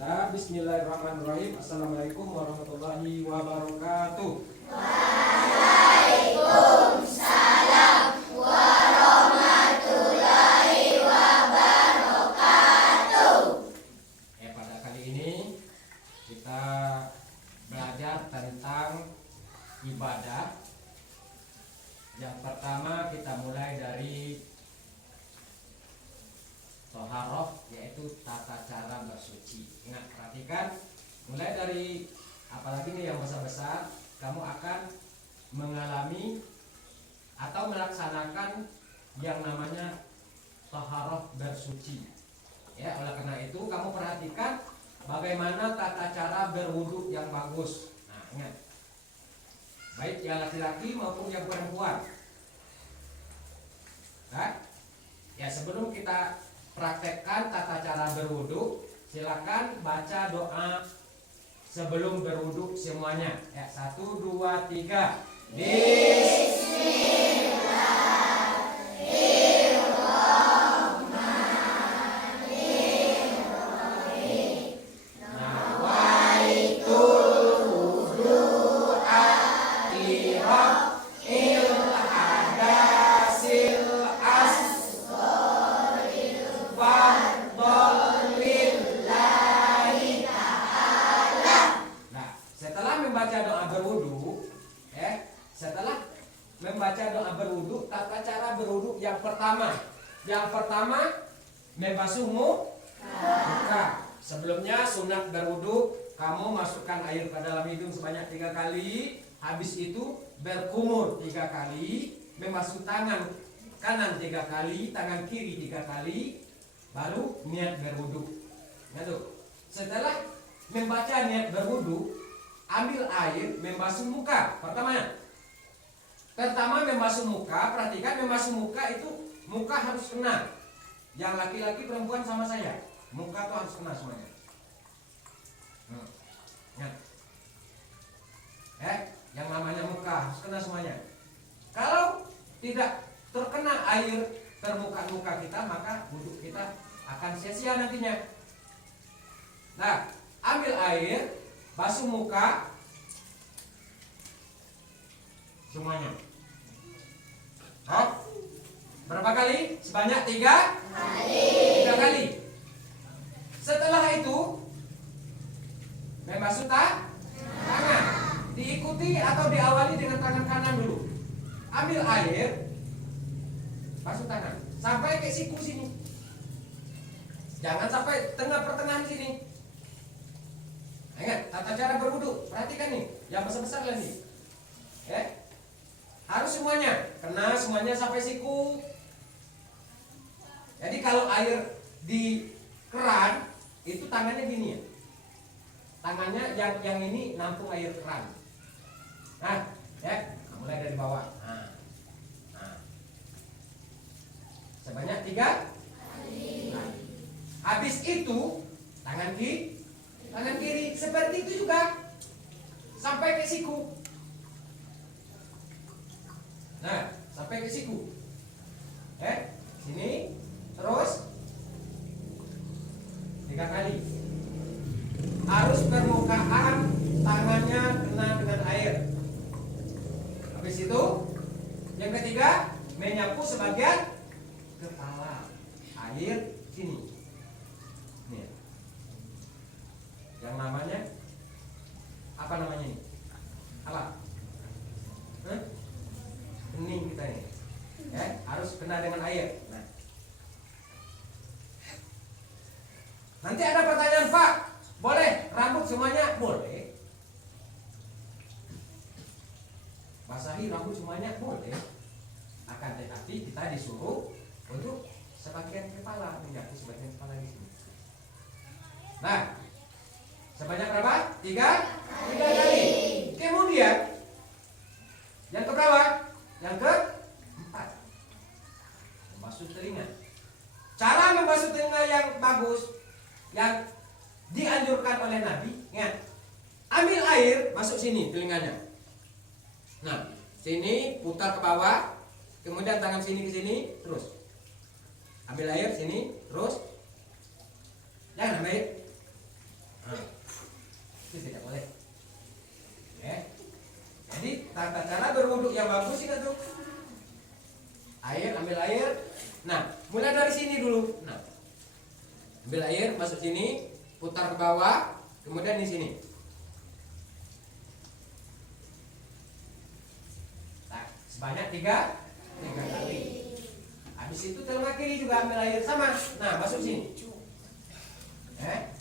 Nah, bismillahirrahmanirrahim. Assalamualaikum warahmatullahi wabarakatuh. Waalaikumsalam warahmatullahi wabarakatuh. Pada kali ini kita belajar tentang ibadah. Yang pertama kita mulai dari toharoh, yaitu tata cara bersuci. Ingat, perhatikan, mulai dari apalagi nih yang besar-besar, kamu akan mengalami atau melaksanakan yang namanya toharoh bersuci. Ya, oleh karena itu kamu perhatikan bagaimana tata cara berwudu yang bagus. Nah, ingat, baik yang laki-laki maupun yang perempuan. Nah, ya sebelum kita praktekkan tata cara berwudu, silakan baca doa sebelum berwudu semuanya. Ya, 1, 2, 3. Membaca doa berwudu, tata cara berwudu yang pertama membasuh muka. Sebelumnya sunat berwudu, kamu masukkan air ke dalam hidung sebanyak 3 kali. Habis itu berkumur 3 kali, membasuh tangan kanan 3 kali, tangan kiri 3 kali, baru niat berwudu. Setelah membaca niat berwudu, ambil air membasuh muka. Pertama membasuh muka, perhatikan membasuh muka itu muka harus kena. Yang laki-laki perempuan sama saya, muka tuh harus kena semuanya. Yang namanya muka harus kena semuanya. Kalau tidak terkena air permukaan muka kita, maka wudhu kita akan sia-sia nantinya. Nah, ambil air, basuh muka semuanya. Berapa kali? Sebanyak 3 kali. Setelah itu membasuh tangan. Diikuti atau diawali dengan tangan kanan dulu. Ambil air, basuh tangan sampai ke siku sini. Jangan sampai pertengahan sini. Ingat, tata cara berwudu. Perhatikan nih, yang besar-besar lagi. Harus semuanya kena, semuanya sampai siku. Jadi kalau air di keran itu tangannya gini ya. Tangannya yang ini nampung air keran. Mulai dari bawah. Sebanyak 3 kali. Habis itu tangan kiri seperti itu juga sampai ke siku. Sampai ke siku. Sini terus 3 kali. Harus permukaan tangannya kena dengan air. Habis itu yang ketiga menyapu sebagian kepala. Air sini. Nih. Yang namanya apa namanya ini? Apa? Kening kita ini. Harus kena dengan air. Nanti ada pertanyaan, Pak, boleh rambut semuanya? Boleh. Basahi rambut semuanya? Boleh. Akan tetapi kita disuruh untuk sebagian kepala, menyapu sebagian kepala di sini. Sebanyak berapa? 3 kali. Kemudian yang keberapa? Yang keempat, membasuh telinga. Cara membasuh telinga yang bagus, yang dianjurkan oleh Nabi, ingat, ambil air, masuk sini telinganya. Sini putar ke bawah, kemudian tangan sini ke sini, terus ambil air sini, terus jangan ambil mulai dari sini dulu. Nah, ambil air, masuk sini, putar ke bawah, kemudian di sini. Nah, sebanyak tiga kali. Habis itu telinga kiri juga ambil air sama. Nah, masuk sini. Nah,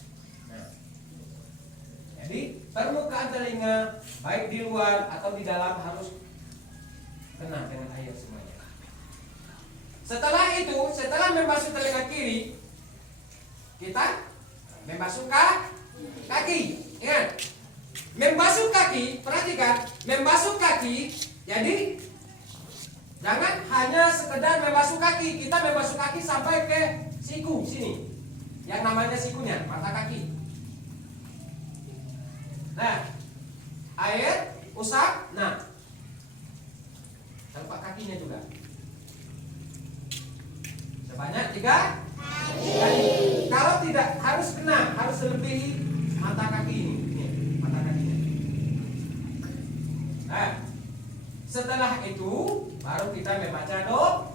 jadi permukaan telinga baik di luar atau di dalam harus kena dengan air semuanya. Setelah itu, setelah membasuh telinga kiri, kita membasuh kaki. Ingat, membasuh kaki, perhatikan, membasuh kaki. Jadi jangan hanya sekedar membasuh kaki, kita membasuh kaki sampai ke siku sini, yang namanya sikunya, mata kaki. Nah, air usap, nah, telapak kakinya juga. Sebanyak 3 kali. Kalau tidak harus kena, harus melebihi mata kaki ini. Nih, mata kakinya. Nah, setelah itu baru kita membaca doa.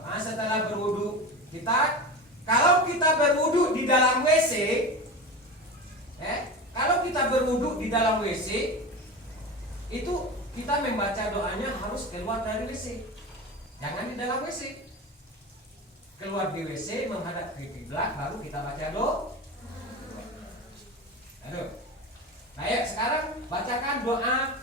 Doa setelah berwudu. Kalau kita berwudu di dalam WC, kalau kita berwudu di dalam WC, itu kita membaca doanya harus keluar dari WC. Jangan di dalam WC. Keluar di WC menghadap ke kiblat baru kita baca doa. Aduh. Baik, sekarang bacakan doa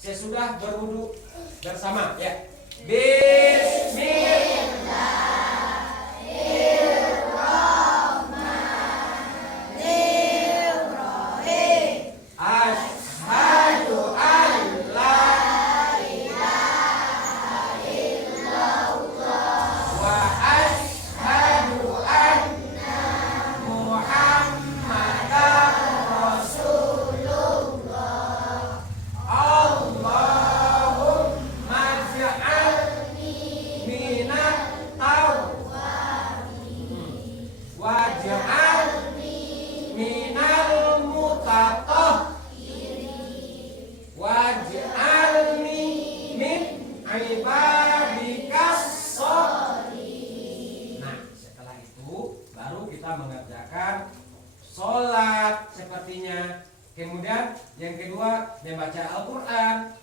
sesudah berwudu bersama ya. Bismillahirrahmanirrahim. Asyhadu an la ilaha illallah wa asyhadu anna Muhammadar Rasulullah. Allahumma ij'alni minat tawwabin waj'alni minal mutatahhirin waj'alni min ibadikas sholihin. Nah, setelah itu baru kita mengerjakan sholat sepertinya. Kemudian yang kedua membaca Al-Quran.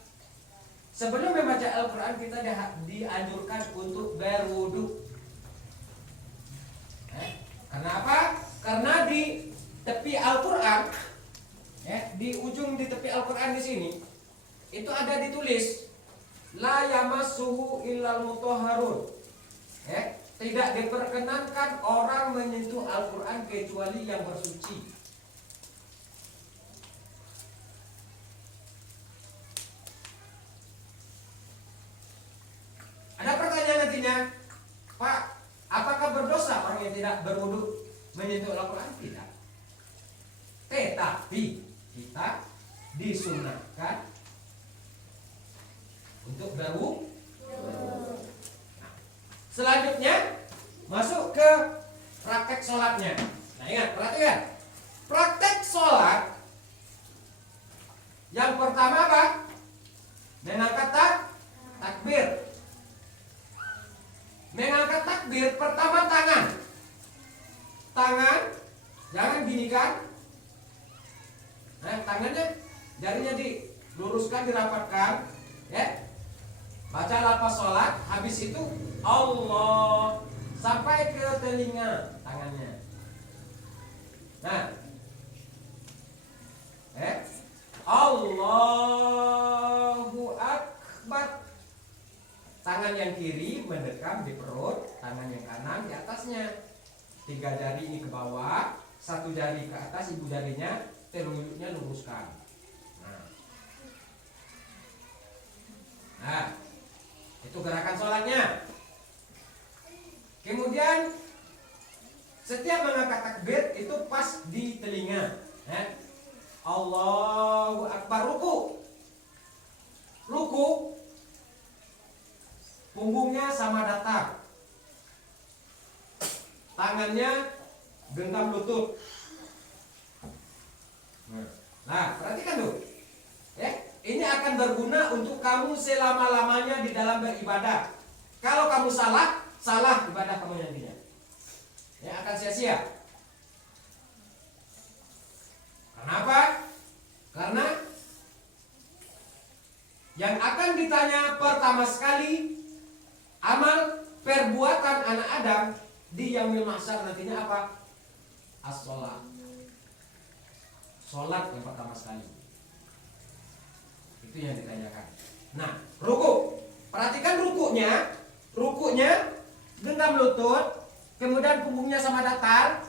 Sebelum membaca Al-Quran kita dianjurkan untuk berwudu. Kenapa? Karena di tepi Al-Quran, di ujung di tepi Al-Quran di sini itu ada ditulis la yamassuhu illal mutahharun. Tidak diperkenankan orang menyentuh Al-Quran kecuali yang bersuci. Ada pertanyaan nantinya, Pak, apakah berdosa orang yang tidak berwudu menyentuh Al-Quran? Tidak. Tetapi kita disunahkan untuk berwudu. Nah, selanjutnya masuk ke praktek sholatnya. Nah, ingat, perhatikan. Praktek sholat yang pertama apa? Mengangkat takbir. Mengangkat takbir pertama tangan jangan gini kan. Nah, tangannya jarinya diluruskan, dirapatkan, ya. Baca lafaz sholat, habis itu Allah sampai ke telinga tangannya. Nah, Allahu Akbar. Tangan yang kiri mendekam di perut, tangan yang kanan di atasnya. 3 jari ini ke bawah, 1 jari ke atas, ibu jarinya, telunjuknya luruskan. Nah, itu gerakan sholatnya. Kemudian setiap mengangkat takbir itu pas di telinga. Allahu Akbar. Ruku. Punggungnya sama datar. Tangannya genggam lutut. Nah, perhatikan tuh. Ini akan berguna untuk kamu selama-lamanya di dalam beribadah. Kalau kamu salah, salah ibadah kamu nantinya. Ya akan sia-sia. Kenapa? Karena yang akan ditanya pertama sekali amal perbuatan anak Adam di yaumil mahsyar nantinya apa? As-sholat. Sholat yang pertama sekali. Itu yang ditanyakan. Nah, ruku. Perhatikan rukunya. Rukunya genggam lutut, kemudian punggungnya sama datar.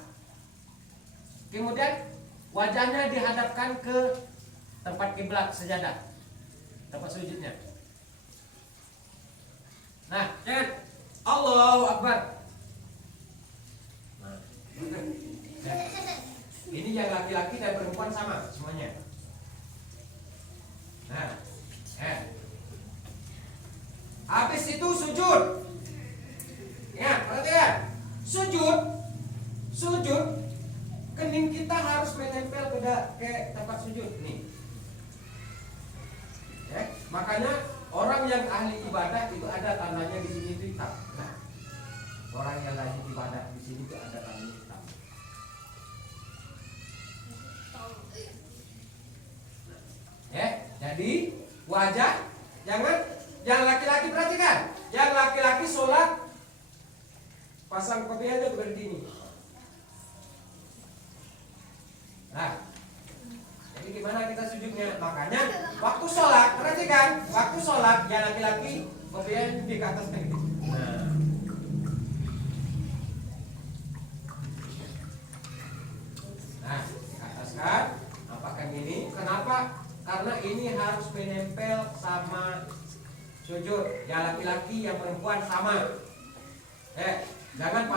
Kemudian wajahnya dihadapkan ke tempat kiblat sejadah, tempat sujudnya. Nah, jangan Allahu Akbar. Nah, ini yang laki-laki dan perempuan sama semuanya. Nah, habis itu sujud. Ingat, perhatikan. Sujud. Kening kita harus menempel ke tempat sujud nih. Ya, makanya orang yang ahli ibadah itu ada tandanya di sini itu hitam. Nah, orang yang ahli ibadah di sini itu ada tandanya hitam. Ya, jadi wajah yang laki-laki perhatikan. Yang laki-laki sholat pasang kopiahnya seperti ini. Nah, jadi gimana kita sujudnya? Makanya waktu sholat, perhatikan, waktu sholat yang laki-laki kopiahnya di atas kayak gitu. Nah, diataskan, nampakkan ini. Kenapa? Karena ini harus menempel sama sujud. Yang laki-laki, yang perempuan sama. Jangan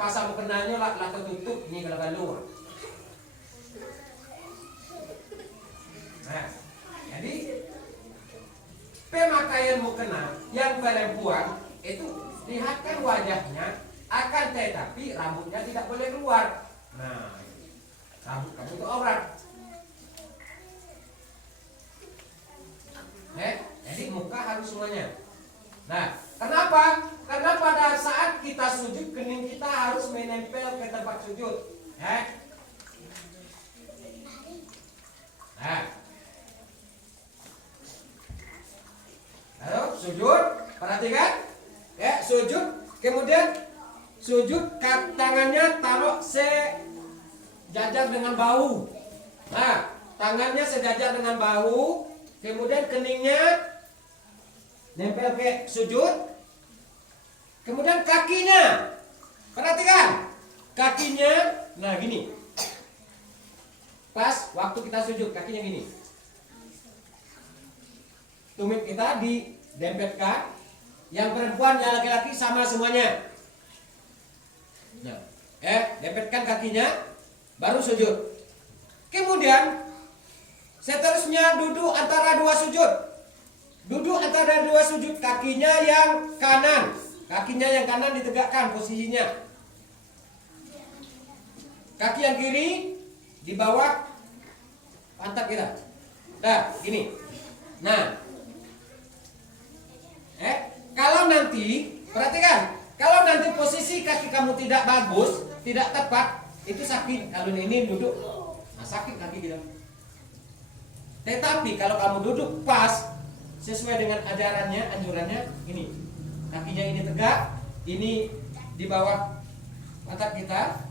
pasang mukenanya lah tertutup ini kalau keluar. Nah, jadi pemakaian mukena yang perempuan itu lihatkan wajahnya, akan tetapi rambutnya tidak boleh keluar. Nah, rambut kamu itu aurat. Jadi muka harus semuanya. Nah, kenapa? Karena pada saat kita sujud, kening kita harus menempel ke tempat sujud. Nah, lalu sujud, perhatikan, sujud, kemudian sujud, tangannya taruh sejajar dengan bahu. Nah, tangannya sejajar dengan bahu, kemudian keningnya nempel ke sujud, kemudian kakinya, perhatikan, kakinya, nah gini, pas waktu kita sujud, kakinya gini. Tumit kita didempetkan. Yang perempuan, yang laki-laki sama semuanya. Nah, dempetkan kakinya, baru sujud. Kemudian seterusnya duduk antara dua sujud. Duduk antara dua sujud, kakinya yang kanan. Kakinya yang kanan ditegakkan posisinya. Kaki yang kiri di bawah pantat kita. Nah, gini. Nah, kalau nanti, perhatikan, kalau nanti posisi kaki kamu tidak bagus, tidak tepat, itu sakit. Kalau ini duduk, nah sakit kaki kita. Tetapi kalau kamu duduk pas, sesuai dengan ajarannya, anjurannya, ini, kakinya ini tegak, ini di bawah pantat kita,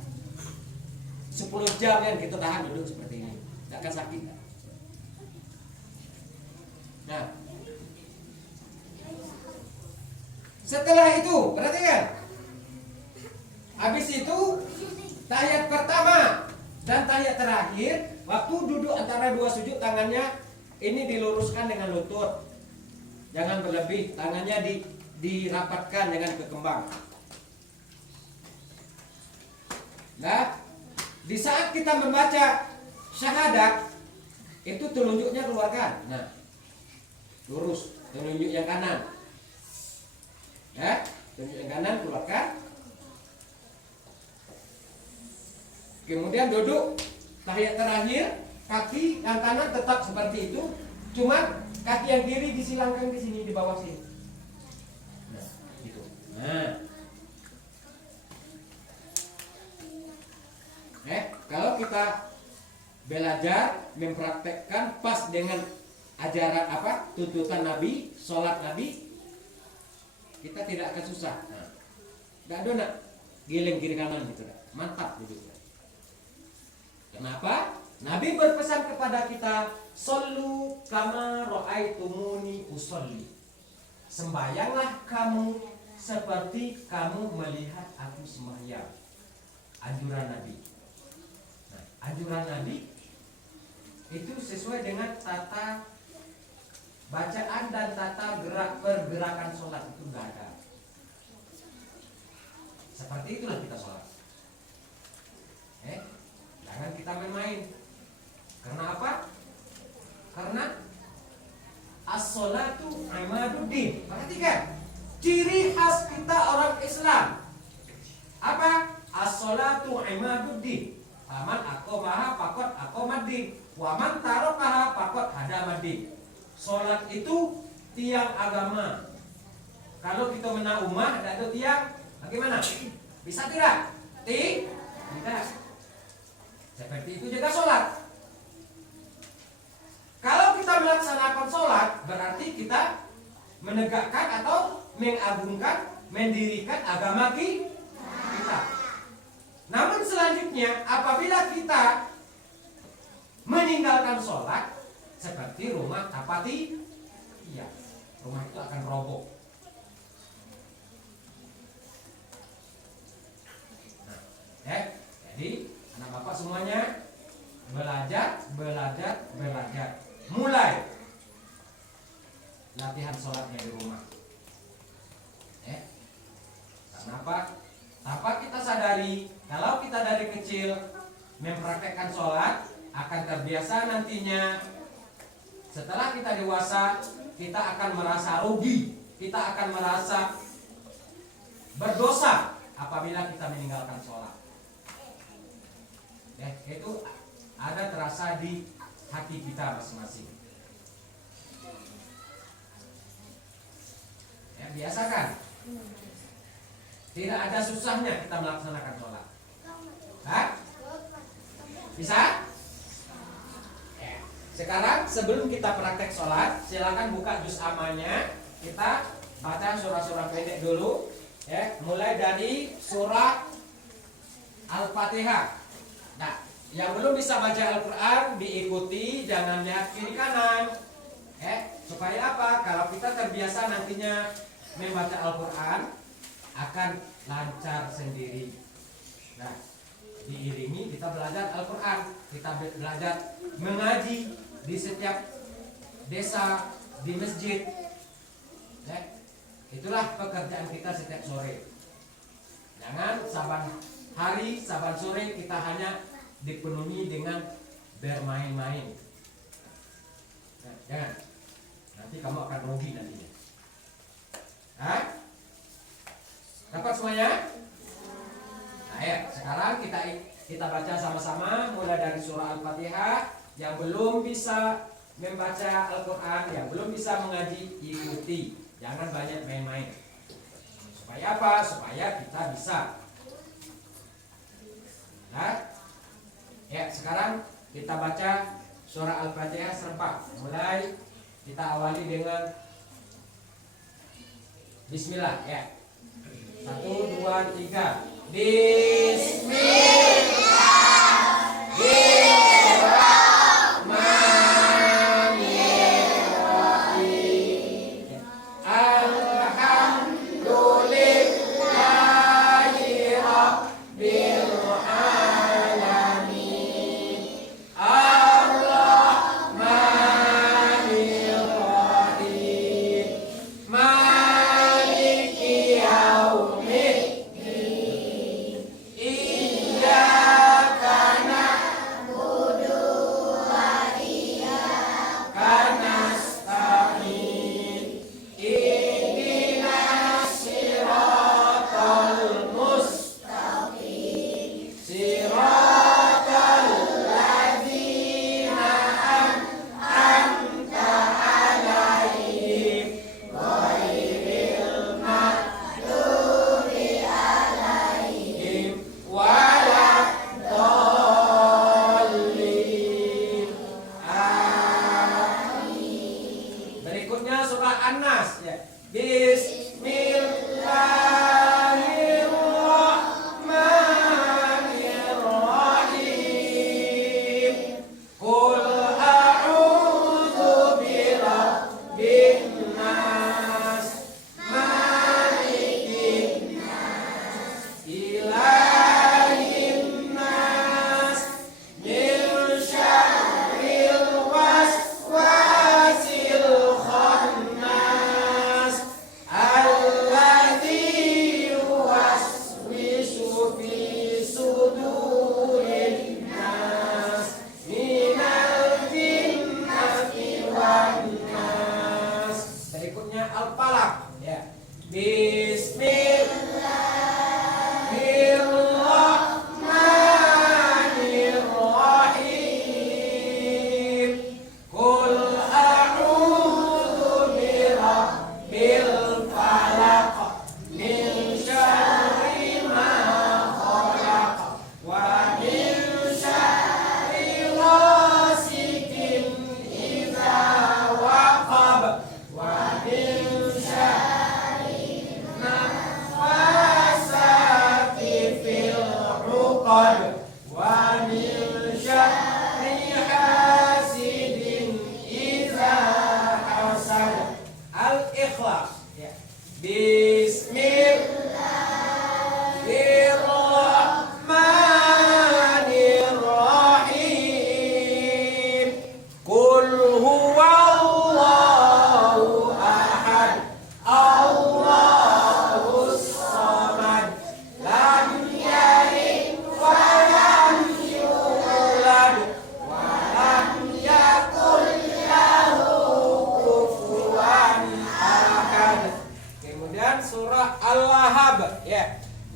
10 jam yang kita tahan duduk seperti ini, tidak akan sakit. Nah, setelah itu, perhatikan. Habis itu tahiyat pertama dan tahiyat terakhir, waktu duduk antara dua sujud, tangannya ini diluruskan dengan lutut. Jangan berlebih, tangannya dirapatkan dengan ke kembang. Nah, di saat kita membaca syahadat, itu telunjuknya keluarkan. Nah, lurus, telunjuk yang kanan. Tunjuk yang kanan keluarkan. Kemudian duduk tahiyat terakhir, kaki yang kanan tetap seperti itu, cuma kaki yang kiri disilangkan di sini, di bawah sini. Nah, gitu. belajar, mempraktekkan pas dengan ajaran tuntutan Nabi, sholat Nabi, kita tidak akan susah. Nggak ada nak giling kiri kanan gitu, mantap gitu. Kenapa? Nabi berpesan kepada kita, "Shollu kama ra'aitumuni usolli." Sembayanglah kamu seperti kamu melihat aku sembahyang. Anjuran Nabi. Nah, anjuran Nabi itu sesuai dengan tata bacaan dan tata pergerakan sholat itu nggak ada. Seperti itulah kita sholat. Jangan kita main-main. Karena apa? Karena as-sholatu imaduddin. Perhatikan, ciri khas kita orang Islam apa? As-sholatu imaduddin. Faman aqamaha faqad aqamaddin, wa man tarakaha faqad hadamaddin. Sholat itu tiang agama. Kalau kita menang ummah dan itu tiang, bagaimana? Bisa tidak? Tidak. Seperti itu juga sholat. Kalau kita melaksanakan sholat, berarti kita menegakkan atau mengagungkan, mendirikan agama kita. Namun selanjutnya, apabila kita meninggalkan sholat, seperti rumah tapati, iya, rumah itu akan roboh. Nah, jadi anak bapak semuanya belajar. Mulai latihan sholatnya di rumah. Karena apa? Tanpa kita sadari, kalau kita dari kecil mempraktekkan sholat, akan terbiasa nantinya. Setelah kita dewasa, kita akan merasa rugi, kita akan merasa berdosa apabila kita meninggalkan sholat. Itu ada terasa di hati kita masing-masing. Biasakan. Tidak ada susahnya kita melaksanakan sholat. Bisa? Sekarang sebelum kita praktek sholat, silakan buka juz amanya. Kita baca surah-surah pendek dulu. Mulai dari surah Al-Fatihah. Nah, yang belum bisa baca Al-Quran diikuti, jangan lihat kiri kanan. Supaya apa? Kalau kita terbiasa nantinya membaca Al-Quran, akan lancar sendiri. Nah, diiringi kita belajar Al-Quran, kita belajar mengaji di setiap desa, di masjid. Itulah pekerjaan kita setiap sore. Jangan saban hari, saban sore kita hanya dipenuhi dengan bermain-main. Jangan. Nanti kamu akan rugi nantinya. Dapat semuanya? Nah, sekarang kita baca sama-sama mulai dari surah Al-Fatihah. Yang belum bisa membaca Al-Quran, yang belum bisa mengaji, ikuti. Jangan banyak main-main. Supaya apa? Supaya kita bisa. Sekarang kita baca surah Al-Fatihah serempak. Mulai kita awali dengan Bismillah. 1, 2, 3. Bismillahirrahmanirrahim. Alhamdulillahi Rabbil alamin. Ar-Rahmanir-Rahim. Maliki yaumiddin. Iyyaka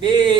Bismillahirrahmanirrahim.